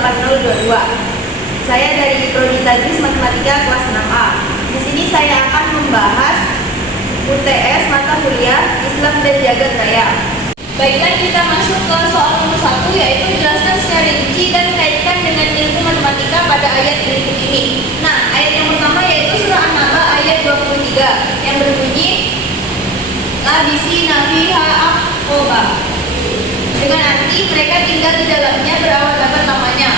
8022. Saya dari Prodi Tadris Matematika kelas 6A. Di sini saya akan membahas UTS mata kuliah Islam dan Jagat Raya. Baiklah, kita masuk ke soal nomor 1, yaitu jelaskan secara rinci dan kaitkan dengan ilmu matematika pada ayat berikut ini. Nah, ayat yang pertama yaitu surah An-Naba ayat 23 yang berbunyi labisi nafiha aqoba, dengan arti mereka tinggal di dalamnya berabad-abad lamanya.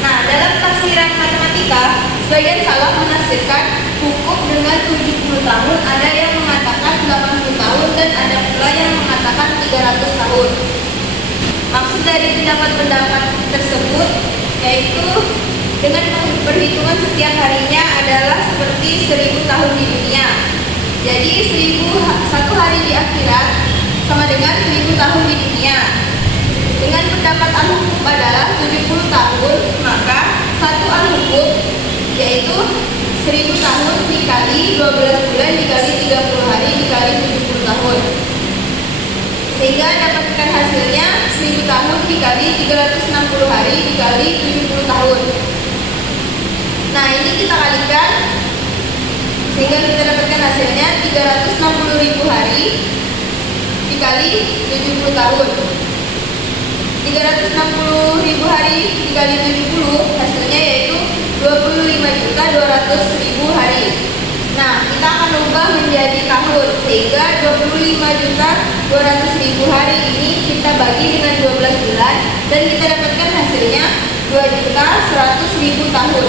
Nah, dalam tafsiran matematika, sebagian salah menafsirkan hukum dengan 70 tahun, ada yang mengatakan 80 tahun, dan ada pula yang mengatakan 300 tahun. Maksud dari pendapat-pendapat tersebut yaitu dengan perhitungan setiap harinya adalah seperti 1000 tahun di dunia. Jadi 1 hari di akhirat sama dengan 1000 tahun di dunia. Dengan pendapat al-hukum adalah 70 tahun, maka 1 al-hukum yaitu 1000 tahun dikali 12 bulan dikali 30 hari dikali 70 tahun. Sehingga dapatkan hasilnya 1000 tahun dikali 360 hari dikali 70 tahun. Nah, ini kita kalikan sehingga kita dapatkan hasilnya 360.000 hari dikali 70 tahun. 360.000 hari dikali 70 hasilnya yaitu 25.200.000 hari. Nah, kita akan ubah menjadi tahun sehingga 25.200.000 hari ini kita bagi dengan 12 bulan dan kita dapatkan hasilnya 2.100.000 tahun.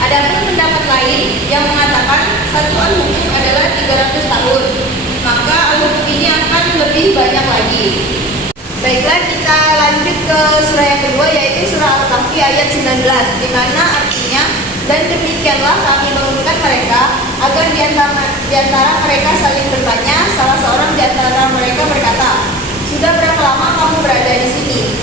Adapun pendapat lain yang mengatakan 1 al-hukum adalah 300 tahun, maka al-hukum ini akan lebih banyak lagi. Baiklah, kita lanjut ke surah yang kedua yaitu surah Al-Kahfi ayat 19, di mana artinya, dan demikianlah kami bangunkan mereka agar di antara mereka saling bertanya. Salah seorang di antara mereka berkata, sudah berapa lama kamu berada di sini?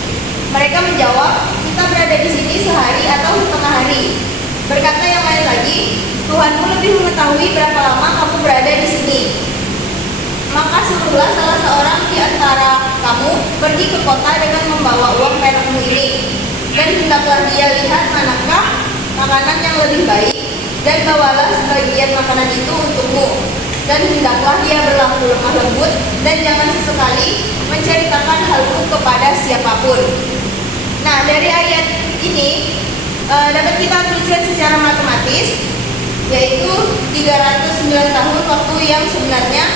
Mereka menjawab, kita berada di sini sehari atau setengah hari. Berkata yang lain lagi, Tuhanmu lebih mengetahui berapa lama kamu berada di sini. Maka suruhlah salah seorang di antara kamu pergi ke kota dengan membawa uang perakmu ini, dan hendaklah dia lihat manakah makanan yang lebih baik, dan bawalah sebagian makanan itu untukmu, dan hendaklah dia berlaku lemah lembut, dan jangan sesekali menceritakan halku kepada siapapun. Nah, dari ayat ini dapat kita tuliskan secara matematis, yaitu 309 tahun waktu yang sebenarnya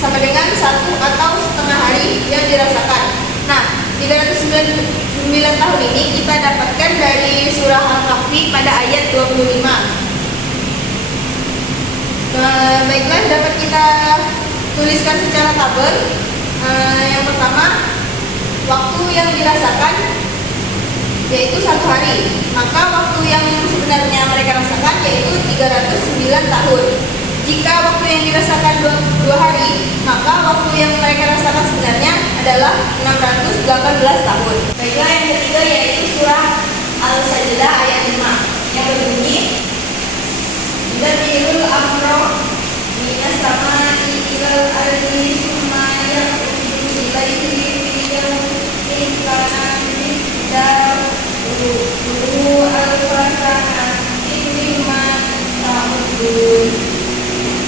sama dengan 1 atau setengah hari yang dirasakan. Nah, 309 tahun ini kita dapatkan dari surah Al-Kahfi pada ayat 25. Baiklah, dapat kita tuliskan secara tabel. Yang pertama, waktu yang dirasakan yaitu 1 hari, maka waktu yang sebenarnya mereka rasakan yaitu 309 tahun. Jika waktu yang dirasakan 2 hari, maka waktu yang mereka rasakan sebenarnya adalah 618 tahun. Baiklah, yang ketiga yaitu surah Al-Sajdah ayat 5 yang berbunyi Yudabbirul amra minas sama'i ilal ardi tsumma ya'ruju ilaihi fi yawmin kana miqdaruhu alfa sanatin mimma ta'udun.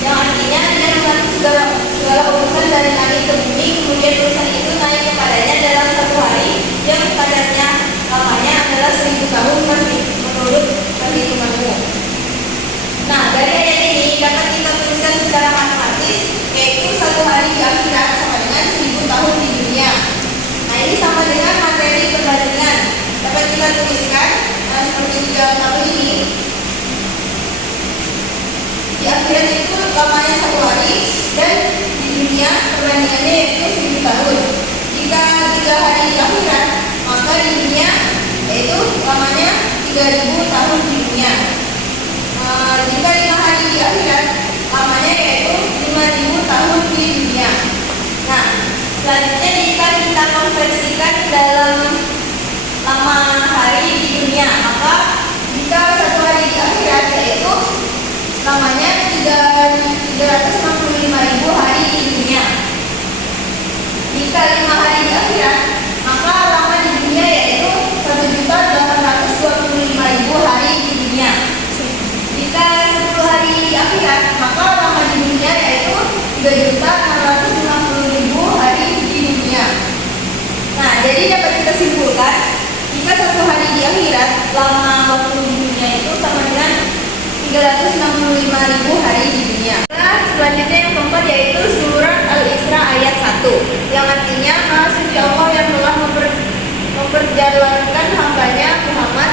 Yang artinya dia mengatur segala urusan dari langit ke bumi, kemudian urusan itu naik kepadanya dalam 1 hari yang kadarnya lamanya adalah 1000 tahun menurut perhitunganmu. Nah, dari ayat ini dapat kita tuliskan secara matematis, yaitu 1 hari di akhirat sama dengan 1000 tahun di dunia. Nah, ini sama dengan materi perbandingan. Dapat kita tuliskan seperti di dalam tabel ini. Di akhirat itu lamanya 1 hari, dan di dunia perbandingannya yaitu 1000 tahun. Jika 3 hari di akhirat, maka di dunia yaitu lamanya 3000 tahun di dunia. Jika 5 hari di akhirat, lamanya yaitu 5000 tahun di dunia. Nah, selanjutnya jika kita konversikan dalam lama hari di dunia, maka jika 1 hari di akhirat yaitu lamanya 365.000 hari di dunia. Jika 5 hari di akhirat, maka lama di dunia yaitu 1.000.000 365.000 hari di dunia. Nah, selanjutnya yang keempat yaitu surat Al-Isra ayat 1, yang artinya Maha Suci Allah yang telah memperjalankan hambanya Muhammad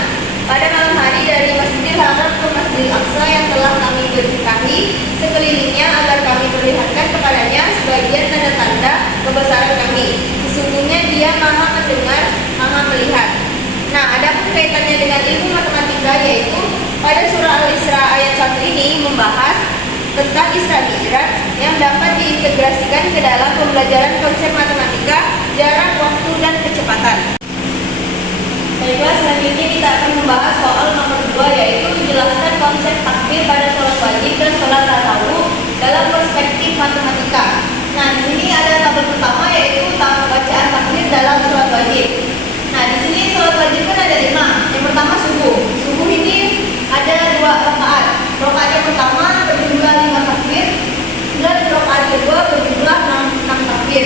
pada malam hari dari Masjidil Haram ke Masjidil Aqsa yang telah kami berkahi sekelilingnya agar kami perlihatkan kepadanya sebagian tanda-tanda kebesaran kami. Sesungguhnya Dia Maha mendengar, Maha melihat. Nah, ada pun kaitannya dengan ilmu matematika, yaitu pada surah Al-Isra ayat 1 ini membahas tentang Isra Mi'raj yang dapat diintegrasikan ke dalam pembelajaran konsep matematika, jarak, waktu, dan kecepatan. Baiklah, selanjutnya kita akan membahas soal nomor 2, yaitu menjelaskan konsep takbir pada sholat wajib dan sholat tarawih dalam perspektif matematika. Nah, di sini ada tabel pertama, yaitu bacaan takbir dalam sholat wajib. Nah, di sini sholat wajib kan ada 5. Yang pertama subuh. Subuh ini ada 2 rakaat. Rakaat yang pertama berjumlah 5 takbir dan rakaat kedua berjumlah 6 takbir.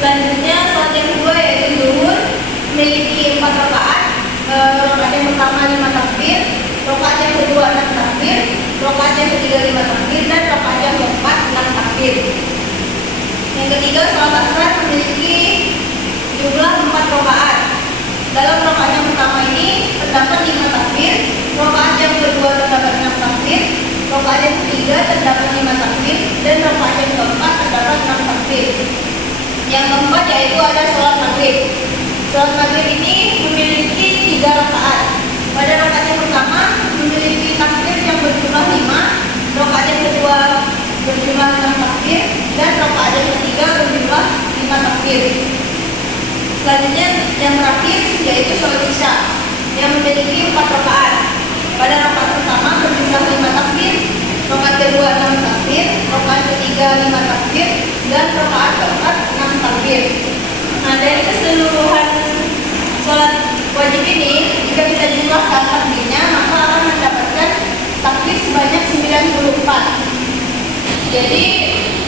Selanjutnya sholat yang kedua yaitu zuhur, memiliki 4 rakaat. Rakaat yang pertama 5 takbir, rakaat yang kedua 6 takbir, rakaat yang ketiga 5 takbir, dan rakaat yang keempat 6 takbir. Yang ketiga sholat asar memiliki jumlah 4 rakaat. Dalam rakaat yang pertama ini terdapat 5 takbir, rakaat yang kedua terdapat 6 takbir, rakaat yang ketiga terdapat 5 takbir, dan rakaat yang keempat terdapat 6 takbir. Yang keempat yaitu ada sholat maghrib. Sholat maghrib ini memiliki 3 rakaat. Pada rakaat yang pertama memiliki takbir yang berjumlah 5, rakaat yang kedua berjumlah 6 takbir, dan rakaat yang ketiga berjumlah 5 takbir. Selanjutnya yang terakhir yaitu sholat isya yang memiliki 4 rakaat. Pada rakaat pertama berjumlah 5 takbir, rakaat kedua 6 takbir, rakaat ketiga 5 takbir, dan rakaat keempat 6 takbir. Nah, dari keseluruhan sholat wajib ini, jika kita jumlahkan takbirnya, maka akan mendapatkan takbir sebanyak 94. Jadi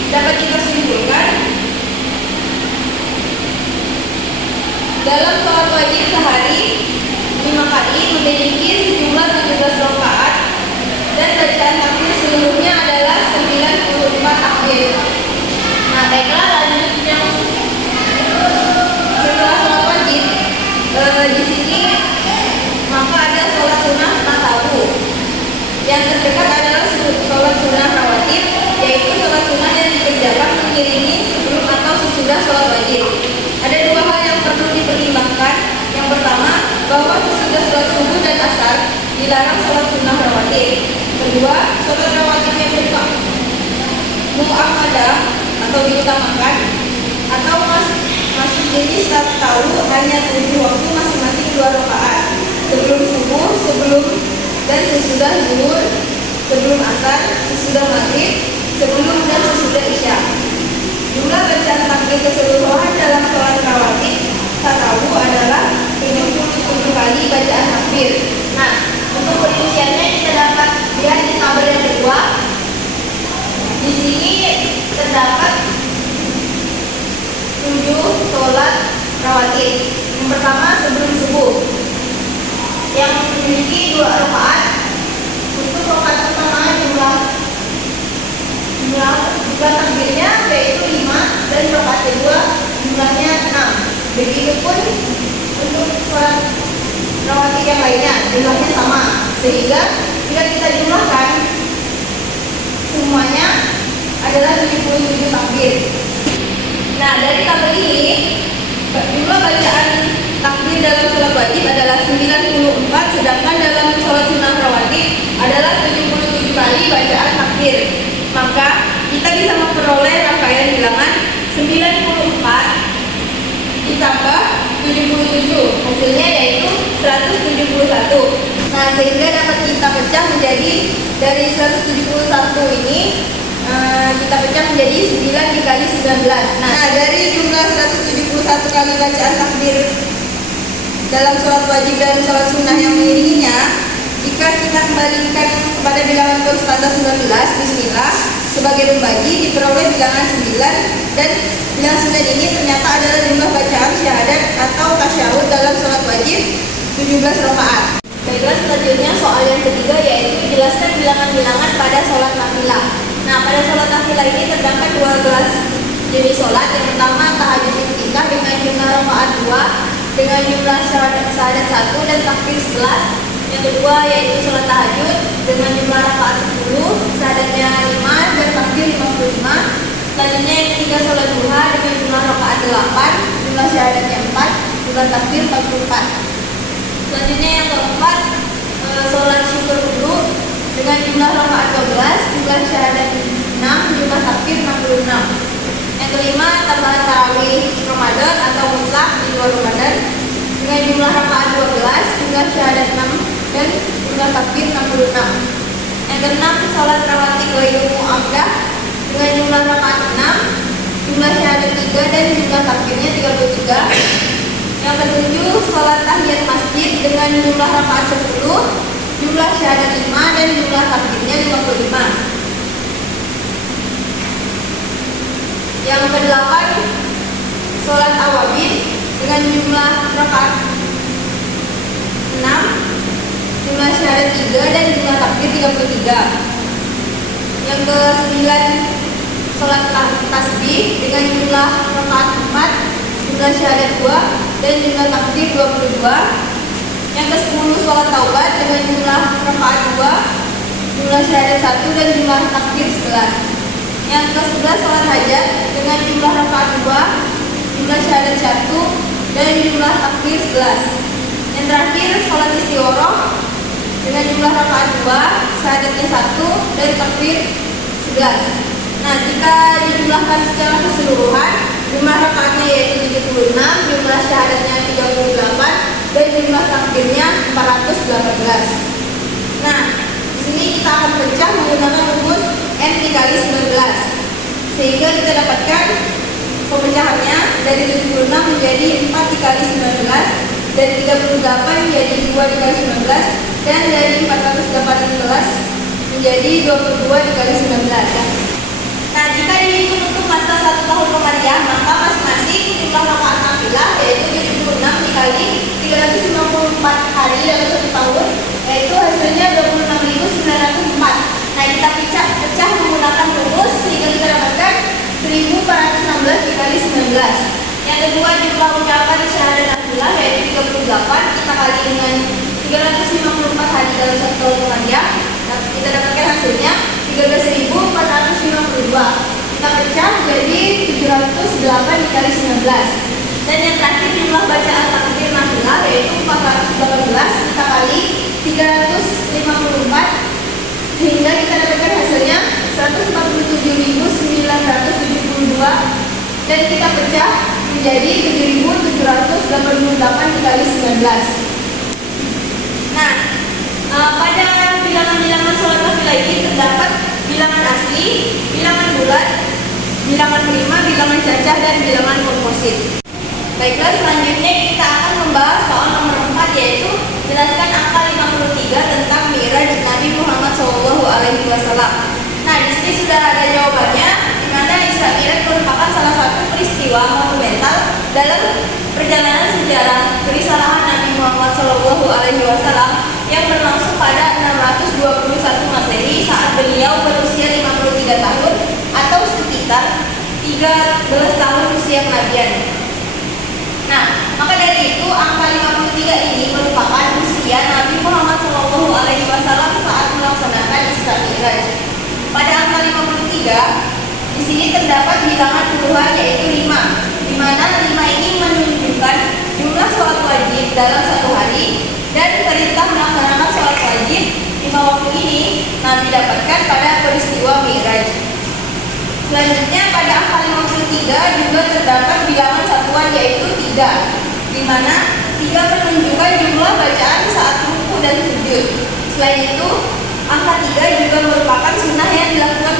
dapat kita simpulkan, dalam sholat wajib sehari 5 kali memiliki sejumlah 17 rakaat dan bacaan takbir seluruhnya adalah 94 takbir. Nah, baiklah, lanjutnya setelah sholat wajib di sini maka ada sholat sunnah tarawih. Yang terdekat adalah sholat sunnah rawatib, yaitu sholat sunnah yang dikerjakan mengiringi sebelum atau sesudah sholat wajib. Ada 2 hal yang perlu dipertimbangkan. Yang pertama, bahwa sesudah sholat subuh dan asar dilarang sholat sunnah rawatib. Kedua, sholat rawatib yang mu'akkadah atau diutamakan atau masih jenis tahu hanya 7 waktu masing-masing 2 rakaat, sebelum subuh, sebelum dan sesudah zuhur, sebelum asar, sesudah maghrib, sebelum dan sesudah isya. Jumlah bacaan takbir keseluruhan dalam sholat rawatib tarawih adalah 77 kali bacaan takbir. Nah, untuk perinciannya kita dapat lihat di tabel yang kedua. Di sini terdapat 7 sholat rawatib. Yang pertama sebelum subuh yang memiliki 2 rakaat. Untuk rakaat pertama jumlah takbirnya yaitu 5 dan rakaat kedua jumlahnya 6. Begitupun untuk sholat rawatib yang lainnya jumlahnya sama, sehingga jika kita jumlahkan semuanya adalah 77 takbir. Nah, dari tabel ini jumlah bacaan takbir dalam sholat wajib adalah 94, sedangkan dalam sholat sunnah rawatib adalah 77 kali bacaan takbir. Maka kita bisa memperoleh rangkaian bilangan 94 ditambah 77, hasilnya yaitu 171. Nah, sehingga dapat kita pecah menjadi dari 171 ini kita pecah menjadi 9 dikali 19. Nah, dari jumlah 171 kali bacaan takbir dalam sholat wajib dan sholat sunnah yang mengiringinya, jika kita kembalikan kepada bilangan konstanta 19, bismillah, sebagai pembagi diperoleh bilangan 9, dan bilangan 9 ini ternyata adalah jumlah bacaan syahadat atau tasyahud dalam sholat wajib 17 rakaat. Baiklah, selanjutnya soal yang ketiga yaitu menjelaskan bilangan-bilangan pada sholat nafilah. Nah, pada sholat nafilah ini terdapat 12 jenis sholat. Yang pertama tahajud iftitah dengan jumlah rakaat 2 dengan jumlah syahadat 1 dan takbir 11. Yang kedua yaitu sholat tahajud dengan jumlah rakaat 10, syahadatnya 5 dan takbir 55. Selanjutnya yang ketiga sholat duha dengan jumlah rakaat 8, jumlah syahadatnya 4, jumlah takbir 44. Selanjutnya yang keempat sholat syukur wudhu dengan jumlah rakaat 12, jumlah syahadat 6, jumlah takbir 66. Yang kelima tambahan tarawih Ramadan atau mutlak di luar Ramadan dengan jumlah rakaat 12, jumlah syahadat 6 dan jumlah takbir 66. Yang keenam sholat rawatib ghairu mu'abdah dengan jumlah rakaat 6, jumlah syahadat 3 dan jumlah takbirnya 33. Yang ketujuh sholat tahiyat masjid dengan jumlah rakaat 10, jumlah syahadat 5 dan jumlah takbirnya 55. Yang kedelapan sholat awabin dengan jumlah rakaat 6, jumlah syahadat 3 dan jumlah takbir 33. Yang kesembilan sholat tasbih dengan jumlah rakaat 4, jumlah syahadat 2 dan jumlah takbir 22. Yang ke-10 sholat taubat dengan jumlah rakaat 2, jumlah syahadat 1 dan jumlah takbir 11. Yang ke-11 sholat hajat dengan jumlah rakaat 2, jumlah syahadat 1 dan jumlah takbir 11. Yang terakhir sholat istikharah dengan jumlah rakaat 2, syahadatnya 1 dan takbir 11. Nah, jika dijumlahkan secara keseluruhan, jumlah rakaatnya yaitu 76, jumlah syahadatnya 38 dan jumlah takbirnya 418. Nah, di sini kita akan pecah menggunakan rumus n dikali 19, sehingga kita dapatkan pemecahannya dari 76 menjadi 4 dikali 19, dari 38 menjadi 2 dikali 19, dan dari 418 menjadi 22 dikali 19. Nah, jika dihitung untuk masa 1 tahun Komariah, maka masing-masing jumlah rakaat nafilah yaitu 76 dikali 354 hari dalam 1 tahun, yaitu hasilnya 26.904. Nah, kita pecah menggunakan rumus sehingga kita dapatkan 1416 dikali 19. Yang kedua jumlah ucapan syahadat nafilah yaitu 38 kita kali dengan 354 hari dalam 1 tahun Komariah. Nah, kita dapatkan hasilnya 13.452. Kita pecah jadi 708 dikali 19. Dan yang terakhir jumlah bacaan takbir nafilah yaitu 418 kita kali 354 sehingga kita dapatkan hasilnya 147.972 dan kita pecah menjadi 7.788 dikali 19. Nah, pada bilangan-bilangan sholat nafilah ini terdapat bilangan asli, bilangan bulat, bilangan prima, bilangan cacah, dan bilangan komposit. Baiklah, selanjutnya kita akan membahas soal nomor 4 yaitu jelaskan angka 53 tentang Mi'raj Nabi Muhammad SAW. Nah, di sini sudah ada jawabannya, di mana Isra Mi'raj merupakan salah satu peristiwa monumental dalam perjalanan sejarah kerisalahan Nabi Muhammad SAW yang berlangsung pada 621 Masehi saat beliau berusia 53 tahun atau sekitar 13 tahun usia kenabian. Nah, maka dari itu angka 53 ini merupakan usia Nabi Muhammad SAW saat melaksanakan Isra Mi'raj. Pada angka 53 di sini terdapat bilangan puluhan yaitu 5, di mana 5 ini menunjukkan jumlah sholat wajib dalam satu hari dan perintah melaksanakan sholat wajib 5 waktu ini Nabi dapatkan pada peristiwa Mi'raj. Selanjutnya pada angka 53 juga terdapat bilangan satuan yaitu 3, di mana 3 menunjukkan jumlah bacaan saat ruku dan sujud. Selain itu, angka 3 juga merupakan sunnah yang dilakukan